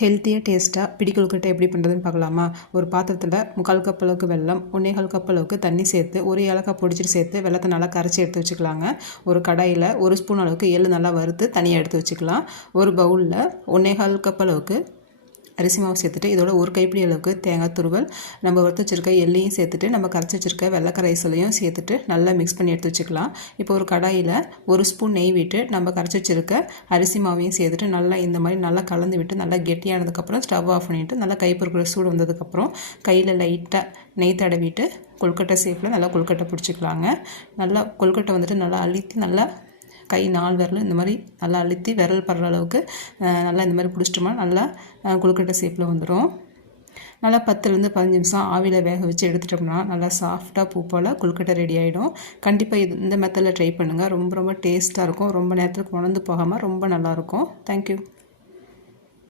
ஹெல்த்தியாக டேஸ்ட்டாக பிடி கொழுக்கட்டை எப்படி பண்ணுறதுன்னு பார்க்கலாமா? ஒரு பாத்திரத்தில் முக்கால் கப் அளவுக்கு வெள்ளம் ஒன்றேகால் கப் அளவுக்கு தண்ணி சேர்த்து ஒரு ஏலக்காய் பொடிச்சிட்டு சேர்த்து வெள்ளத்தை நல்லா கரைச்சி எடுத்து வச்சுக்கலாங்க. ஒரு கடாயில் ஒரு ஸ்பூன் அளவுக்கு எள்ளு நல்லா வறுத்து தனியாக எடுத்து வச்சுக்கலாம். ஒரு பவுலில் ஒன்றேகால் கப் அளவுக்கு அரிசி மாவு சேர்த்துட்டு இதோட ஒரு கைப்பிடி அளவுக்கு தேங்காய் துருவல் நம்ம வறுத்து வச்சுருக்க எள்ளையும் சேர்த்துட்டு நம்ம கரைச்சி வச்சுருக்க வெள்ளைக்கரைசலையும் சேர்த்துட்டு நல்லா மிக்ஸ் பண்ணி எடுத்து வச்சுக்கலாம். இப்போ ஒரு கடாயில் ஒரு ஸ்பூன் நெய் விட்டு நம்ம கரைச்சி வச்சுருக்க அரிசி மாவையும் சேர்த்துட்டு நல்லா இந்த மாதிரி நல்லா கலந்து விட்டு நல்லா கெட்டியானதுக்கப்புறம் ஸ்டவ் ஆஃப் பண்ணிவிட்டு நல்லா கை சூடு வந்ததுக்கப்புறம் கையில் லைட்டாக நெய் தடவிட்டு கொழுக்கட்டை சேஃபில் நல்லா கொழுக்கட்டை பிடிச்சிக்கலாங்க. நல்லா கொழுக்கட்டை வந்துட்டு நல்லா அழுத்தி நல்லா கை நாலு விரலும் இந்த மாதிரி நல்லா அழுத்தி விரல் படுற அளவுக்கு நல்லா இந்த மாதிரி பிடிச்சிட்டோமா நல்லா கொழுக்கட்டை ஷேப்பில் வந்துடும் நல்லா பத்துலேருந்து பதினஞ்சு நிமிஷம் ஆவியில் வேக வச்சு எடுத்துட்டோம்னா நல்லா சாஃப்டாக பூ போல் கொழுக்கட்டை ரெடி ஆகிடும் கண்டிப்பாக இது இந்த மெத்தடில் ட்ரை பண்ணுங்கள் ரொம்ப ரொம்ப டேஸ்ட்டாக இருக்கும். ரொம்ப நேரத்துக்கு உணர்ந்து போகாமல் ரொம்ப நல்லாயிருக்கும் தேங்க்யூ